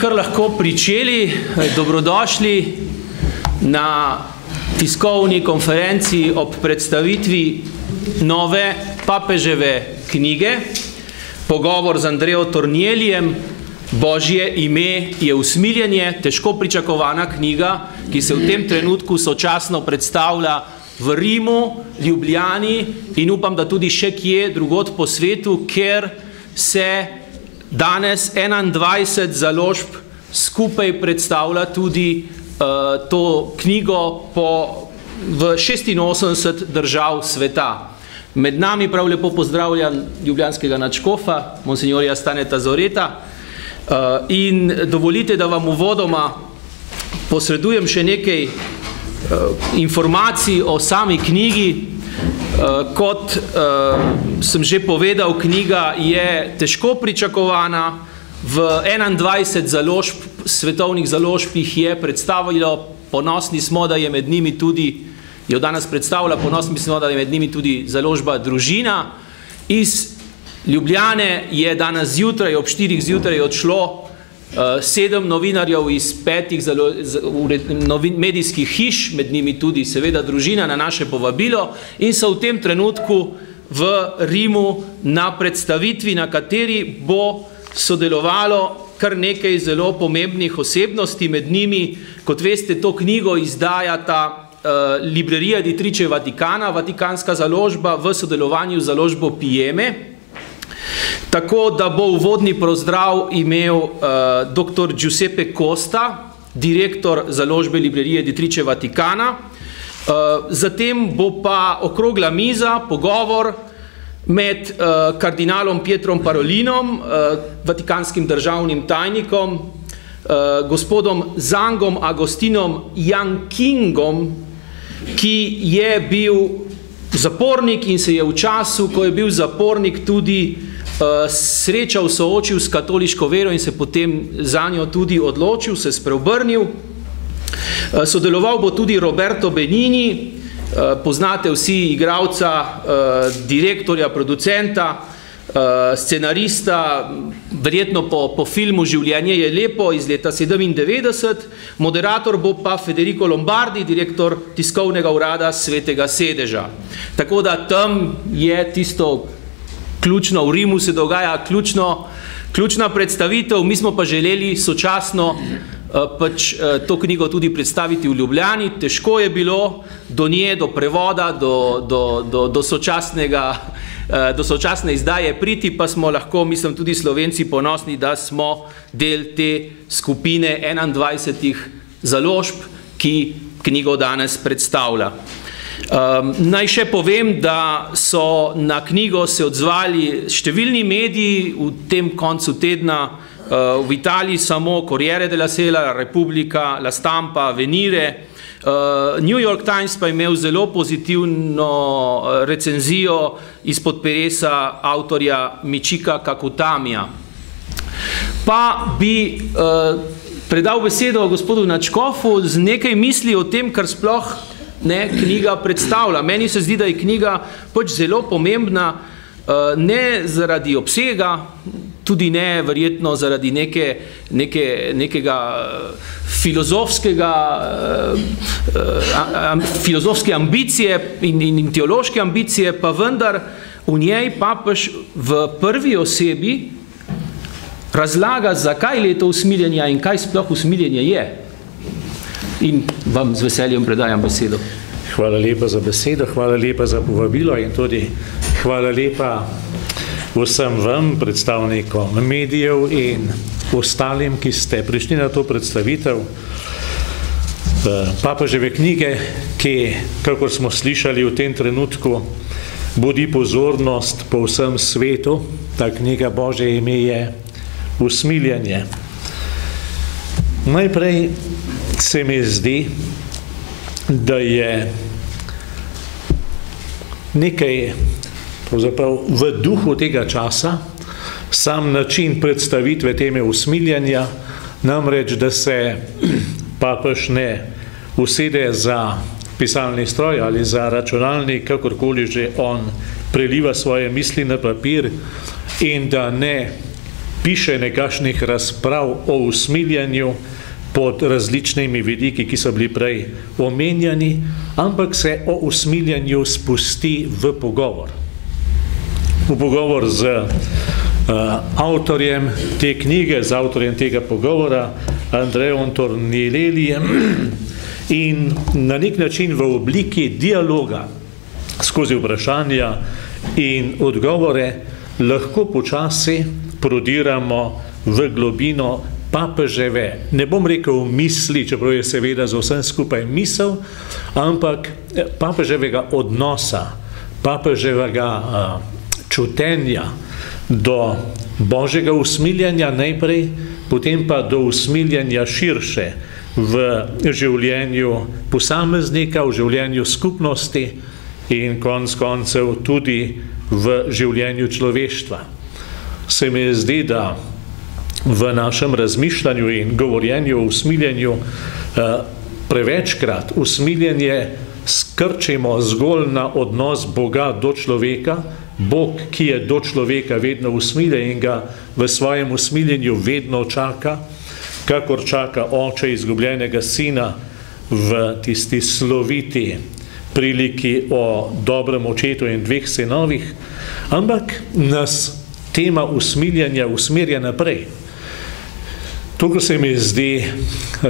Kar lahko pričeli, dobrodošli na tiskovni konferenci ob predstavitvi nove papeževe knjige Pogovor z Andrejo Tornielijem, Božje ime je usmiljenje, težko pričakovana knjiga, ki se v tem trenutku sočasno predstavlja v Rimu, Ljubljani in upam, da tudi še kje drugod po svetu, ker se danes 21 založb skupaj predstavlja tudi to knjigo v 86 držav sveta. Med nami prav lepo pozdravljam ljubljanskega nadškofa, monsinjorja Staneta Zoreta, in dovolite, da vam uvodoma posredujem še nekaj informacij o sami knjigi. Kot sem že povedal, knjiga je težko pričakovana. V 21 založb, svetovnih založb jih je predstavilo, ponosni smo, da je med njimi tudi, jo danes predstavlja, ponosni smo, da je med njimi tudi založba Družina. Iz Ljubljane je danes zjutraj, ob 4 zjutraj odšlo 7 novinarjev iz 5 medijskih hiš, med njimi tudi seveda Družina na naše povabilo, in so v tem trenutku v Rimu na predstavitvi, na kateri bo sodelovalo kar nekaj zelo pomembnih osebnosti. Med njimi, kot veste, to knjigo izdajata Libreria Editrice Vaticana, vatikanska založba v sodelovanju z založbo Pieme. Tako da bo uvodni pozdrav imel dr. Giuseppe Costa, direktor založbe Libreria Editrice Vaticana. Zatem bo pa okrogla miza, pogovor med kardinalom Pietrom Parolinom, vatikanskim državnim tajnikom, gospodom Zangom Agostinom Jankingom, ki je bil zapornik in se je v času, ko je bil zapornik, tudi srečal, soočil s katoliško vero in se potem za njo tudi odločil, se spreobrnil. Sodeloval bo tudi Roberto Benini, poznate vsi igralca, direktorja, producenta, scenarista, verjetno po filmu Življenje je lepo iz leta 97. Moderator bo pa Federico Lombardi, direktor tiskovnega urada Svetega sedeža. Tako da tam je tisto ključno, v Rimu se dogaja ključna predstavitev, mi smo pa želeli sočasno to knjigo tudi predstaviti v Ljubljani. Težko je bilo do nje, do prevoda, do sočasne izdaje priti, pa smo lahko, mislim, tudi Slovenci ponosni, da smo del te skupine 21 založb, ki knjigo danes predstavlja. Naj še povem, da so na knjigo se odzvali številni mediji v tem koncu tedna. V Italiji samo Corriere della Sera, Repubblica, La Stampa, Venire. New York Times pa je imel zelo pozitivno recenzijo izpod peresa avtorja Michika Kakutamija. Pa bi predal besedo gospodu nadškofu z nekaj misli o tem, kar sploh knjiga predstavlja. Meni se zdi, da je knjiga pač zelo pomembna, ne zaradi obsega, tudi ne verjetno zaradi nekega filozofske ambicije in teološke ambicije, pa vendar v njej papež v prvi osebi razlaga, zakaj leto usmiljenja in kaj sploh usmiljenje je. In vam z veseljem predajam besedo. Hvala lepa za besedo, hvala lepa za povabilo in tudi hvala lepa vsem vam, predstavnikom medijev in ostalim, ki ste prišli na to predstavitev papeževe knjige, ki, kakor smo slišali v tem trenutku, budi pozornost po vsem svetu. Ta knjiga Božje ime je usmiljenje. Najprej se mi zdi, da je nekaj v duhu tega časa sam način predstavitve teme usmiljenja, namreč, da se papež ne usede za pisalni stroj ali za računalnik, kakorkoli že on preliva svoje misli na papir, in da ne piše nekakšnih razprav o usmiljenju pod različnimi vidiki, ki so bili prej omenjeni, ampak se o usmiljenju spusti v pogovor. V pogovor z avtorjem te knjige, z avtorjem tega pogovora, Andreom Torniellijem, in na nek način v obliki dialoga skozi vprašanja in odgovore lahko počasi prodiramo v globino papeževe, ne bom rekel misli, čeprav je seveda za vsem skupaj misel, ampak papeževega odnosa, papeževega čutenja do božjega usmiljenja najprej, potem pa do usmiljenja širše v življenju posameznika, v življenju skupnosti in konec koncev tudi v življenju človeštva. Se mi zdi, da v našem razmišljanju in govorjenju o usmiljenju prevečkrat usmiljenje skrčimo zgolj na odnos Boga do človeka, Bog, ki je do človeka vedno usmiljen in ga v svojem usmiljenju vedno čaka, kakor čaka oče izgubljenega sina v tisti sloviti priliki o dobrem očetu in dveh sinovih, ampak nas tema usmiljenja usmerja naprej. To, kar se mi zdi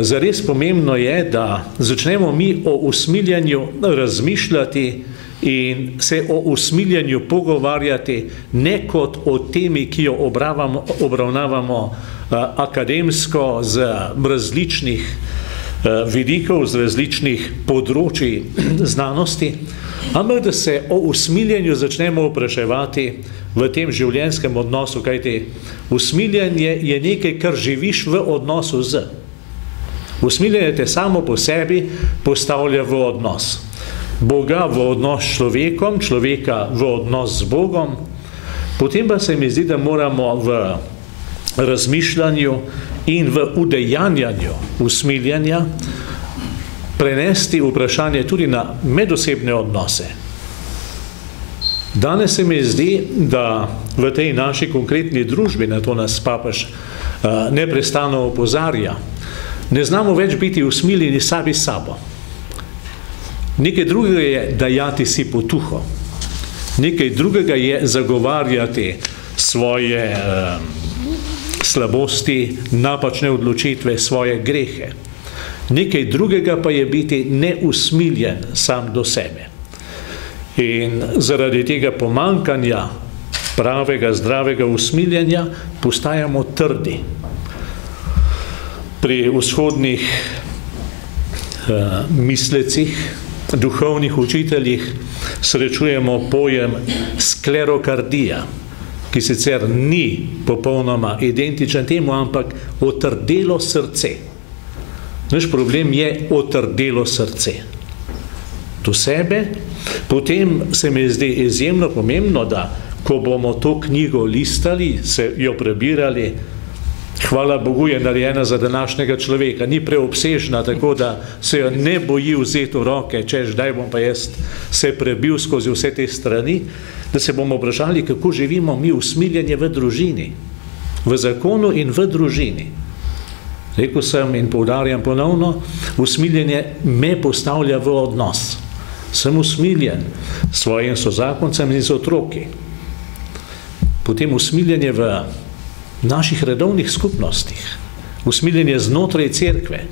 zares pomembno, je, da začnemo mi o usmiljenju razmišljati in se o usmiljenju pogovarjati ne kot o temi, ki jo obravnavamo akademsko z različnih vidikov, z različnih področij znanosti, ampak da se o usmiljenju začnemo vpraševati v tem življenjskem odnosu, kajti usmiljenje je nekaj, kar živiš v odnosu z. Usmiljenje te samo po sebi postavlja v odnos. Boga v odnos s človekom, človeka v odnos z Bogom, potem pa se mi zdi, da moramo v razmišljanju in v udejanjanju usmiljenja prenesti vprašanje tudi na medosebne odnose. Danes se mi zdi, da v tej naši konkretni družbi, na to nas papež neprestano opozarja, ne znamo več biti usmiljeni sami s sabo. Nekaj drugega je dajati si potuho. Nekaj drugega je zagovarjati svoje slabosti, napačne odločitve, svoje grehe. Nekaj drugega pa je biti neusmiljen sam do sebe. In zaradi tega pomankanja pravega, zdravega usmiljenja postajamo trdi. Pri vzhodnih mislecih, duhovnih učiteljih srečujemo pojem sklerokardija, ki sicer ni popolnoma identičen temu, ampak otrdelo srce. Naš problem je otrdelo srce do sebe. Potem se mi zdi izjemno pomembno, da ko bomo to knjigo listali, se jo prebirali, hvala Bogu je narejena za današnjega človeka, ni preobsežna, tako da se jo ne boji vzeti v roke, češ, daj bom pa jaz se prebil skozi vse te strani, da se bomo vprašali, kako živimo mi usmiljenje v družini, v zakonu in v družini. Rekel sem in poudarjam ponovno, usmiljenje me postavlja v odnos. Sem usmiljen s svojim sozakoncem in z otroki. Potem usmiljenje v naših redovnih skupnostih, usmiljenje znotraj cerkve.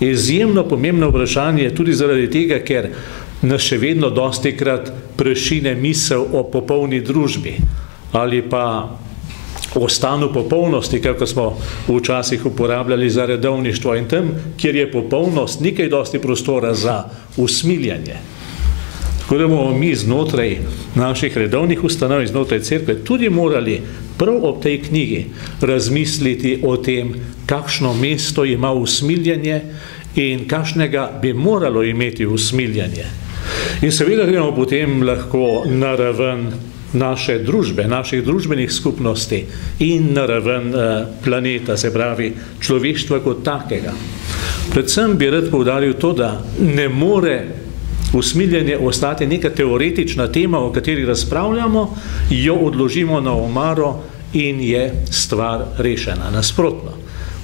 Izjemno pomembno vprašanje tudi zaradi tega, ker nas še vedno dostikrat prešine misel o popolni družbi ali pa o stanu popolnosti, kako smo včasih uporabljali za redovništvo, in tam, kjer je popolnost, ni kaj dosti prostora za usmiljenje. Tako da bomo mi znotraj naših redovnih ustanov, znotraj cerkve, tudi morali prav ob tej knjigi razmisliti o tem, kakšno mesto ima usmiljenje in kakšnega bi moralo imeti usmiljenje. In seveda gremo potem lahko na raven naše družbe, naših družbenih skupnosti in na raven planeta, se pravi človeštva kot takega. Predvsem bi rad poudaril to, da ne more usmiljenje ostati neka teoretična tema, o kateri razpravljamo, jo odložimo na omaro in je stvar rešena. Nasprotno,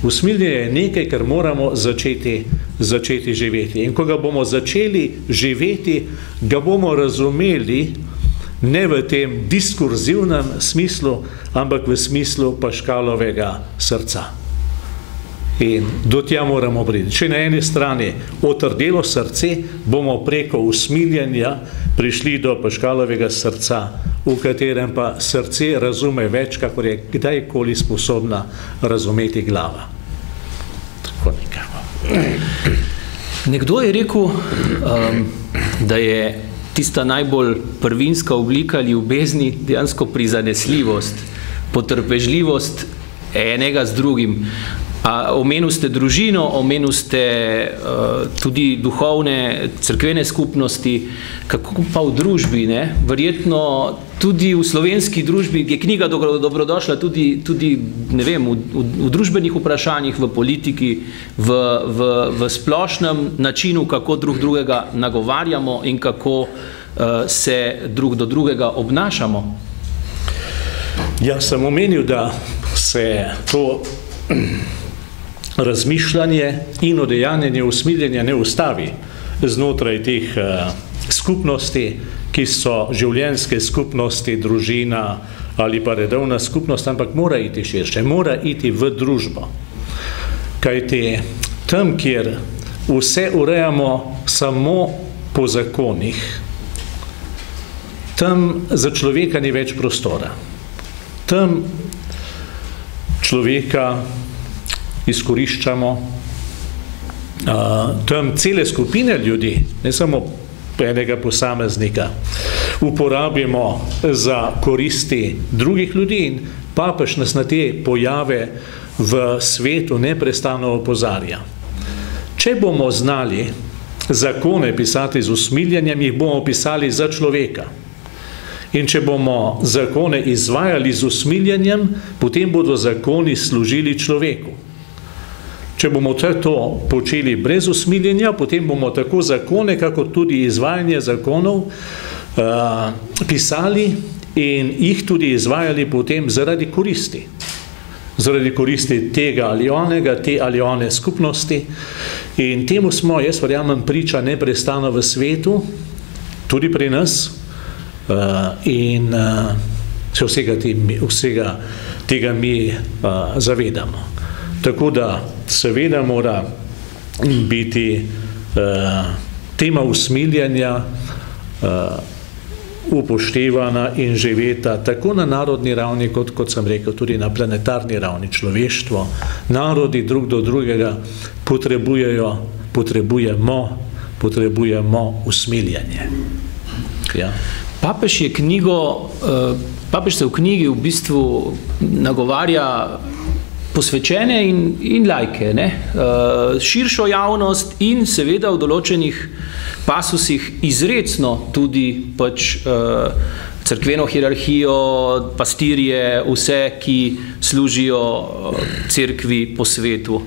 usmiljenje je nekaj, kar moramo začeti živeti. In ko ga bomo začeli živeti, ga bomo razumeli ne v tem diskurzivnem smislu, ampak v smislu Paškalovega srca. In do tja moramo priti. Če na eni strani otrdelo srce, bomo preko usmiljenja prišli do Paškalovega srca, v katerem pa srce razume več, kakor je kdajkoli sposobna razumeti glava. Tako nekako. Nekdo je rekel, da je tista najbolj prvinska oblika ljubezni dejansko prizanesljivost, potrpežljivost enega z drugim. Omenil ste družino, omenil ste tudi duhovne, cerkvene skupnosti, kako pa v družbi, ne? Verjetno tudi v slovenski družbi je knjiga dobrodošla tudi ne vem, v družbenih vprašanjih, v politiki, v splošnem načinu, kako drug drugega nagovarjamo in kako se drug do drugega obnašamo. Jaz sem omenil, da se to razmišljanje in udejanjanje usmiljenja ne ustavi znotraj teh skupnosti, ki so življenjske skupnosti, družina ali pa redovna skupnost, ampak mora iti širše, mora iti v družbo. Kajti tam, kjer vse urejamo samo po zakonih, tam za človeka ni več prostora. Tam človeka izkoriščamo, tam cele skupine ljudi, ne samo enega posameznika, uporabimo za koristi drugih ljudi in papež nas na te pojave v svetu neprestano opozarja. Če bomo znali zakone pisati z usmiljenjem, jih bomo pisali za človeka. In če bomo zakone izvajali z usmiljenjem, potem bodo zakoni služili človeku. Če bomo to počeli brez usmiljenja, potem bomo tako zakone, kako tudi izvajanje zakonov pisali in jih tudi izvajali potem zaradi koristi. Zaradi koristi tega ali onega, te ali one skupnosti. In temu smo, jaz verjamem, priča neprestano v svetu, tudi pri nas. In se vsega tega mi zavedamo. Tako da seveda mora biti tema usmiljenja upoštevana in živeta tako na narodni ravni, kot sem rekel, tudi na planetarni ravni. Človeštvo, narodi drug do drugega potrebujemo usmiljenje. Ja. Papež se v knjigi v bistvu nagovarja posvečene in laike, ne? Širšo javnost in seveda v določenih pasusih izrecno tudi pač cerkveno hierarhijo, pastirje, vse, ki služijo cerkvi po svetu.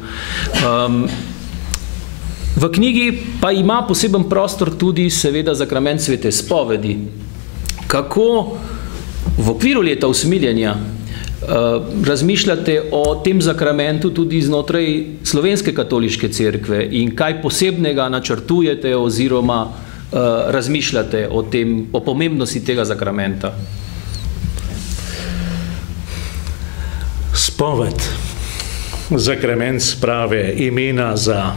V knjigi pa ima poseben prostor tudi seveda zakrament svete spovedi. Kako v okviru leta usmiljenja razmišljate o tem zakramentu tudi znotraj slovenske katoliške cerkve in kaj posebnega načrtujete oziroma razmišljate o pomembnosti tega zakramenta? Spoved, zakrament sprave, imena za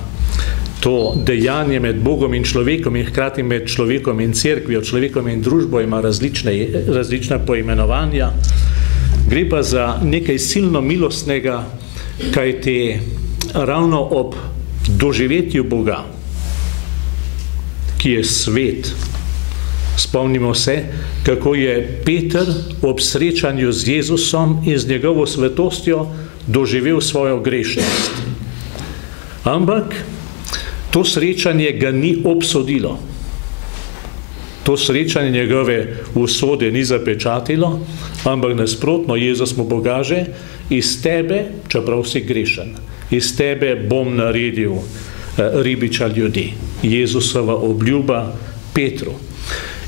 to dejanje med Bogom in človekom in hkrati med človekom in cerkvijo, človekom in družbo ima različna poimenovanja. Gre pa za nekaj silno milostnega, kajti ravno ob doživetju Boga, ki je svet, spomnimo se, kako je Peter ob srečanju z Jezusom in z njegovo svetostjo doživel svojo grešnost. Ampak to srečanje ga ni obsodilo. To srečanje njegove usode ni zapečatilo, ampak nasprotno, Jezus mu pokaže, iz tebe, čeprav si grešen, iz tebe bom naredil ribiča ljudi. Jezusova obljuba Petru.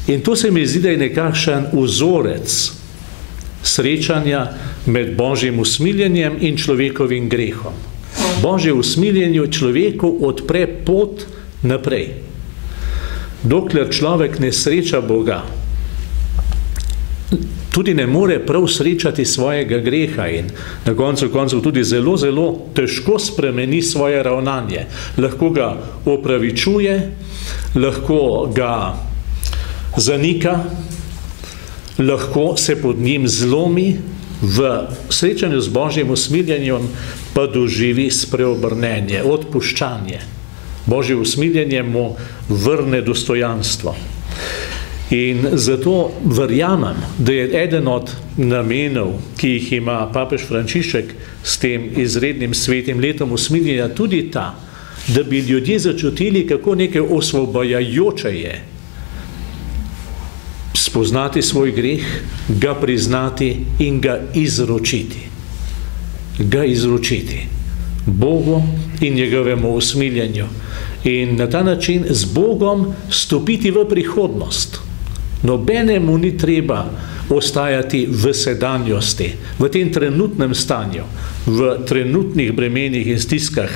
In to se mi zdi, da je nekakšen vzorec srečanja med Božjim usmiljenjem in človekovim grehom. Božje usmiljenje človeku odpre pot naprej. Dokler človek ne sreča Boga, tudi ne more prav srečati svojega greha in na koncu koncev tudi zelo, zelo težko spremeni svoje ravnanje. Lahko ga opravičuje, lahko ga zanika, lahko se pod njim zlomi, v srečanju z Božjim usmiljenjem pa doživi spreobrnenje, odpuščanje. Božje usmiljenje mu vrne dostojanstvo. In zato verjamem, da je eden od namenov, ki jih ima papež Frančišek s tem izrednim svetim letom usmiljenja, tudi ta, da bi ljudje začutili, kako nekaj osvobajajoče je spoznati svoj greh, ga priznati in ga izročiti. Ga izročiti Bogu in njegovemu usmiljenju. In na ta način z Bogom stopiti v prihodnost. Nobenemu ni treba ostajati v sedanjosti, v tem trenutnem stanju, v trenutnih bremenih in stiskah,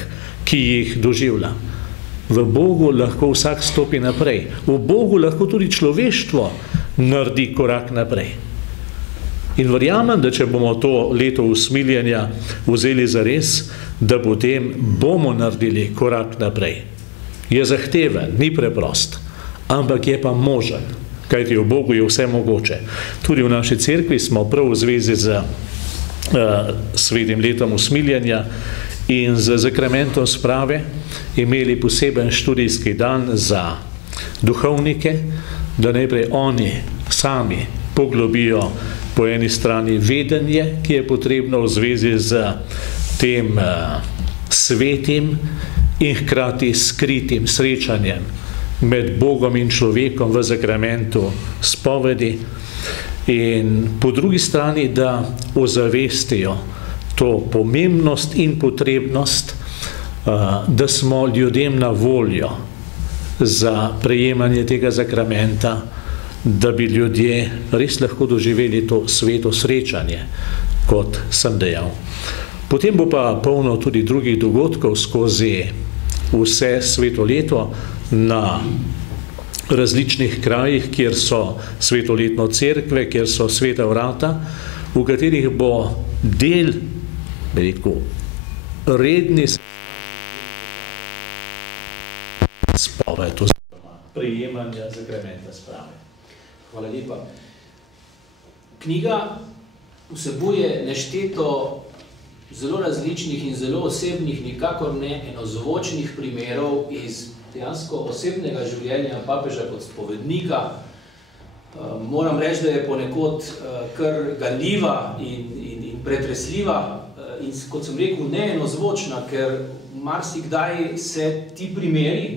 ki jih doživlja. V Bogu lahko vsak stopi naprej. V Bogu lahko tudi človeštvo naredi korak naprej. In verjamem, da če bomo to leto usmiljenja vzeli zares, da potem bomo naredili korak naprej. Je zahteven, ni preprost, ampak je pa možen, kajti v Bogu je vse mogoče. Tudi v naši cerkvi smo prav v zvezi z svetim letom usmiljenja in z zakramentom sprave imeli poseben študijski dan za duhovnike, da najprej oni sami poglobijo po eni strani vedenje, ki je potrebno v zvezi z tem svetim in hkrati skritim srečanjem med Bogom in človekom v zakramentu spovedi, in po drugi strani, da ozavestijo to pomembnost in potrebnost, da smo ljudem na voljo za prejemanje tega zakramenta, da bi ljudje res lahko doživeli to sveto srečanje, kot sem dejal. Potem bo pa polno tudi drugih dogodkov skozi vse sveto leto na različnih krajih, kjer so svetoletno cerkve, kjer so sveta vrata, v katerih bo del, bi rekel, redni spoved, prejemanja zakramenta sprave. Hvala lepa. Knjiga vsebuje nešteto zelo različnih in zelo osebnih, nikakor ne enozvočnih primerov iz dejansko osebnega življenja papeža kot spovednika. Moram reči, da je ponekod kar ganljiva in pretresljiva in, kot sem rekel, ne enozvočna, ker marsikdaj se ti primeri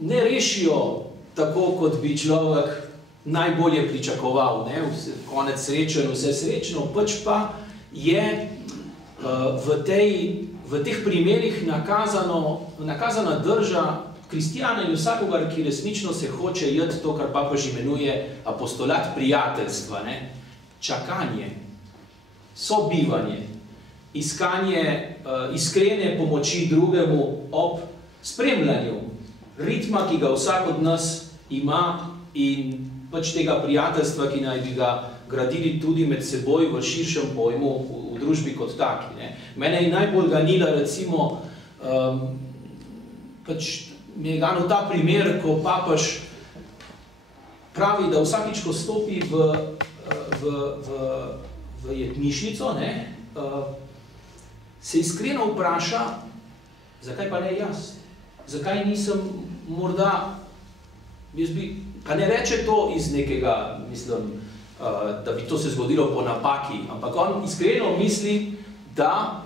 ne rešijo tako, kot bi človek najbolje pričakoval. Konec srečen, vse srečno, pač pa je v teh primerih nakazana drža kristjana in vsakogar, ki resnično se hoče jeti to, kar papež imenuje apostolat prijateljstva, čakanje, sobivanje, iskanje iskrene pomoči drugemu ob spremljanju ritma, ki ga vsak od nas ima, in pač tega prijateljstva, ki naj bi ga gradili tudi med seboj v širšem pojmu v družbi kot taki. Mene je najbolj ganila, recimo, pač mi je ganil ta primer, ko papež pravi, da vsakič, ko stopi v jetnišnico, se iskreno vpraša, zakaj pa ne jaz? Zakaj nisem morda, pa ne reče to iz nekega, mislim, da bi to se zgodilo po napaki, ampak on iskreno misli, da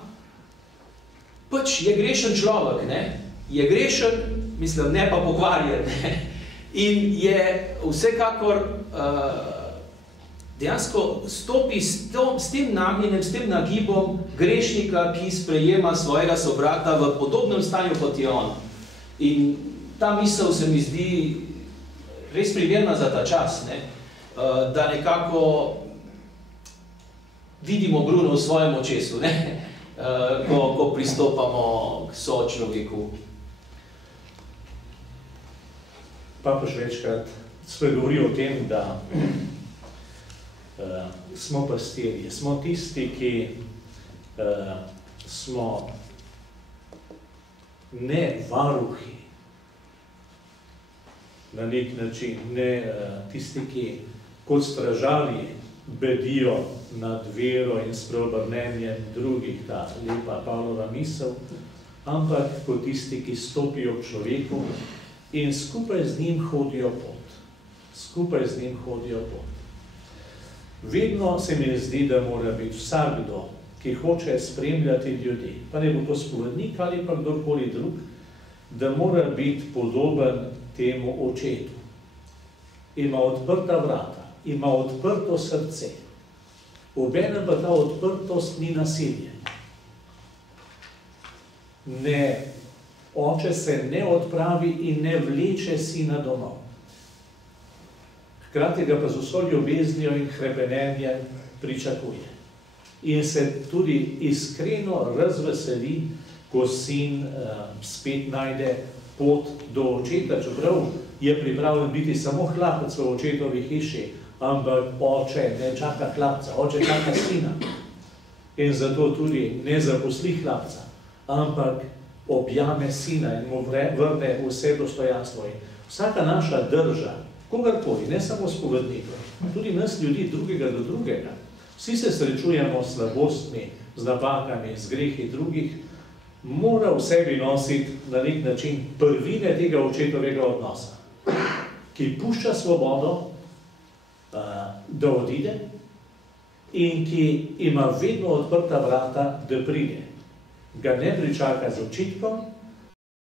pač je grešen človek, je grešen, mislim, ne pa pokvarjen, in je vsekakor dejansko stopi s tem nagnjenjem, s tem nagibom grešnika, ki sprejema svojega sobrata v podobnem stanju, kot je on. In ta misel se mi zdi res primerna za ta čas, da nekako vidimo Bruno v svojem očesu, ne? Ko pristopamo k sočloveku. Papež večkrat spregovori o tem, da smo pastirji, smo tisti, ki smo ne varuhi, na nek način, ne tisti, ki kot stražarji bedijo nad vero in spreobrnenjem drugih, ta lepa Pavlova misel, ampak kot tisti, ki stopijo k človeku in skupaj z njim hodijo pot. Skupaj z njim hodijo pot. Vedno se mi zdi, da mora biti vsakdo, ki hoče spremljati ljudi, pa ne bo to spovednik ali pa kdorkoli drug, da mora biti podoben temu očetu. Ima odprta vrata, ima odprto srce. Obenem pa ta odprtost ni nasilje. Oče se ne odpravi in ne vleče sina domov. Hkrati ga pa z vso ljubeznijo in hrepenenjem pričakuje. In se tudi iskreno razveseli, ko sin spet najde pot do očeta, čeprav je pripravljen biti samo hlapec v očetovi hiši, ampak oče ne čaka hlapca, oče čaka sina. In zato tudi ne zaposli hlapca, ampak objame sina in mu vrne vse dostojanstvo. Vsaka naša drža, kogarkoli, ne samo spovednikov, tudi nas ljudi drugega do drugega, vsi se srečujemo s slabostmi, z napakami, z grehi drugih, mora v sebi nositi na nek način prvine tega očetovega odnosa, ki pušča svobodo, da odide in ki ima vedno odprta vrata, da pride. Ga ne pričaka z očitkom,